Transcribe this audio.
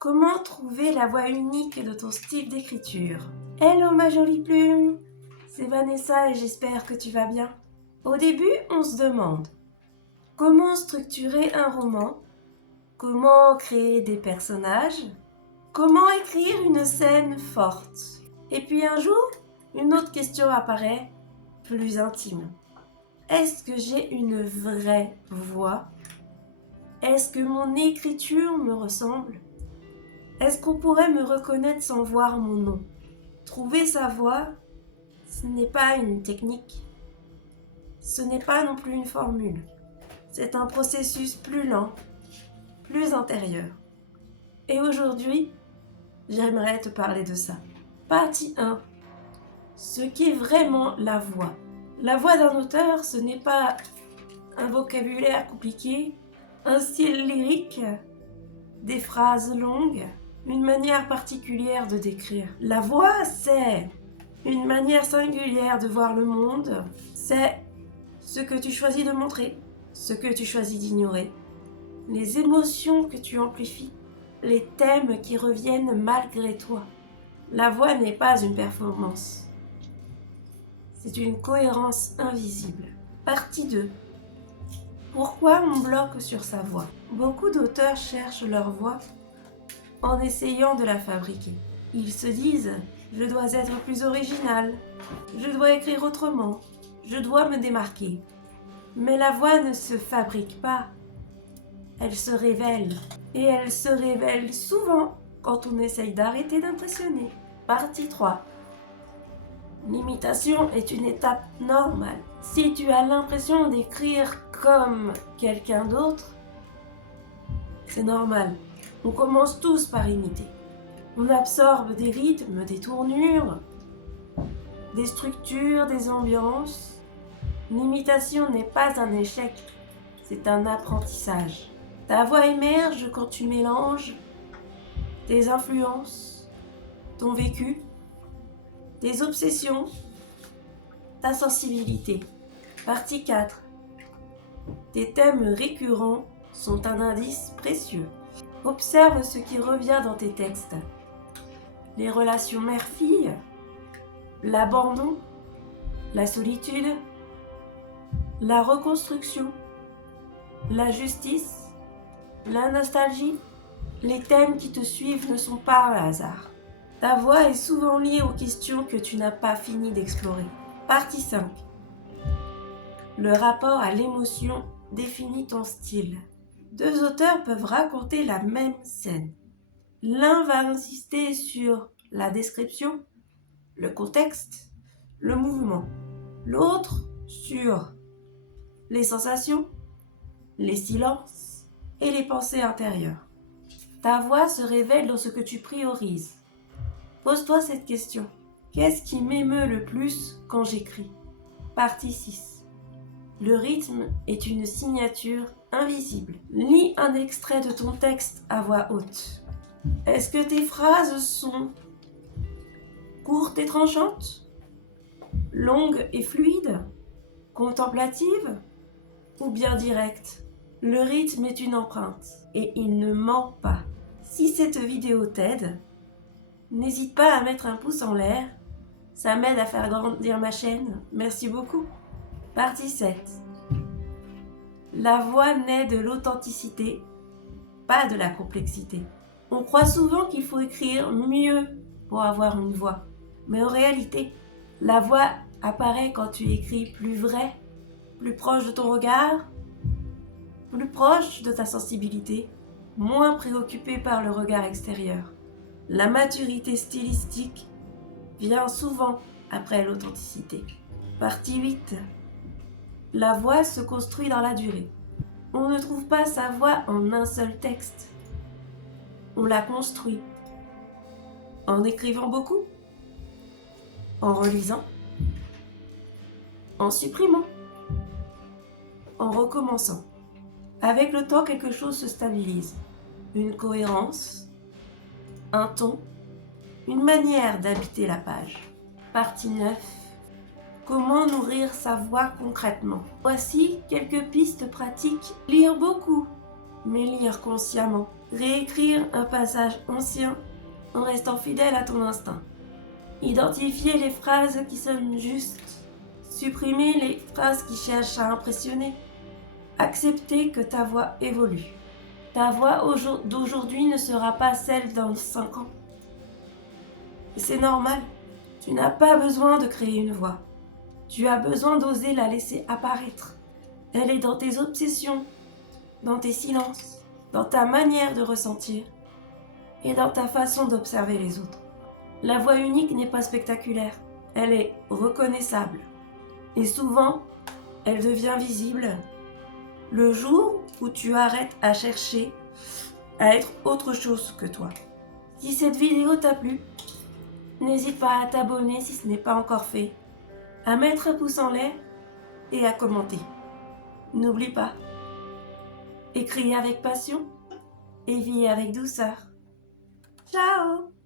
Comment trouver la voix unique de ton style d'écriture? Hello ma jolie plume, c'est Vanessa et j'espère que tu vas bien. Au début, on se demande comment structurer un roman, comment créer des personnages, comment écrire une scène forte. Et puis un jour, une autre question apparaît, plus intime. Est-ce que j'ai une vraie voix? Est-ce que mon écriture me ressemble? Est-ce qu'on pourrait me reconnaître sans voir mon nom? Trouver sa voix, ce n'est pas une technique. Ce n'est pas non plus une formule. C'est un processus plus lent, plus intérieur. Et aujourd'hui, j'aimerais te parler de ça. Partie 1. Ce qu'est vraiment la voix. La voix d'un auteur, ce n'est pas un vocabulaire compliqué, un style lyrique, des phrases longues, une manière particulière de décrire. La voix, c'est une manière singulière de voir le monde. C'est ce que tu choisis de montrer, ce que tu choisis d'ignorer, les émotions que tu amplifies, les thèmes qui reviennent malgré toi. La voix n'est pas une performance. C'est une cohérence invisible. Partie 2. Pourquoi on bloque sur sa voix? Beaucoup d'auteurs cherchent leur voix en essayant de la fabriquer. Ils se disent « je dois être plus original, je dois écrire autrement, je dois me démarquer ». Mais la voix ne se fabrique pas, elle se révèle. Et elle se révèle souvent quand on essaye d'arrêter d'impressionner. Partie 3. L'imitation est une étape normale. Si tu as l'impression d'écrire comme quelqu'un d'autre, c'est normal. On commence tous par imiter. On absorbe des rythmes, des tournures, des structures, des ambiances. L'imitation n'est pas un échec, c'est un apprentissage. Ta voix émerge quand tu mélanges tes influences, ton vécu, tes obsessions, ta sensibilité. Partie 4. Tes thèmes récurrents sont un indice précieux. Observe ce qui revient dans tes textes. Les relations mère-fille, l'abandon, la solitude, la reconstruction, la justice, la nostalgie. Les thèmes qui te suivent ne sont pas un hasard. Ta voix est souvent liée aux questions que tu n'as pas fini d'explorer. Partie 5. Le rapport à l'émotion définit ton style. Deux auteurs peuvent raconter la même scène. L'un va insister sur la description, le contexte, le mouvement. L'autre sur les sensations, les silences et les pensées intérieures. Ta voix se révèle dans ce que tu priorises. Pose-toi cette question. Qu'est-ce qui m'émeut le plus quand j'écris? Partie 6. Le rythme est une signature invisible. Lis un extrait de ton texte à voix haute. Est-ce que tes phrases sont courtes et tranchantes, longues et fluides, contemplatives ou bien directes? Le rythme est une empreinte et il ne ment pas. Si cette vidéo t'aide, n'hésite pas à mettre un pouce en l'air, ça m'aide à faire grandir ma chaîne. Merci beaucoup. Partie 7. La voix naît de l'authenticité, pas de la complexité. On croit souvent qu'il faut écrire mieux pour avoir une voix. Mais en réalité, la voix apparaît quand tu écris plus vrai, plus proche de ton regard, plus proche de ta sensibilité, moins préoccupé par le regard extérieur. La maturité stylistique vient souvent après l'authenticité. Partie 8. La voix se construit dans la durée. On ne trouve pas sa voix en un seul texte. On la construit en écrivant beaucoup, en relisant, en supprimant, en recommençant. Avec le temps, quelque chose se stabilise. Une cohérence, un ton, une manière d'habiter la page. Partie 9. Comment nourrir sa voix concrètement? Voici quelques pistes pratiques. Lire beaucoup, mais lire consciemment. Réécrire un passage ancien en restant fidèle à ton instinct. Identifier les phrases qui sonnent justes. Supprimer les phrases qui cherchent à impressionner. Accepter que ta voix évolue. Ta voix d'aujourd'hui ne sera pas celle dans 5 ans. Et c'est normal. Tu n'as pas besoin de créer une voix. Tu as besoin d'oser la laisser apparaître. Elle est dans tes obsessions, dans tes silences, dans ta manière de ressentir et dans ta façon d'observer les autres. La voix unique n'est pas spectaculaire. Elle est reconnaissable. Et souvent, elle devient visible le jour où tu arrêtes à chercher à être autre chose que toi. Si cette vidéo t'a plu, n'hésite pas à t'abonner si ce n'est pas encore fait, à mettre un pouce en l'air et à commenter. N'oublie pas, écris avec passion et vis avec douceur. Ciao!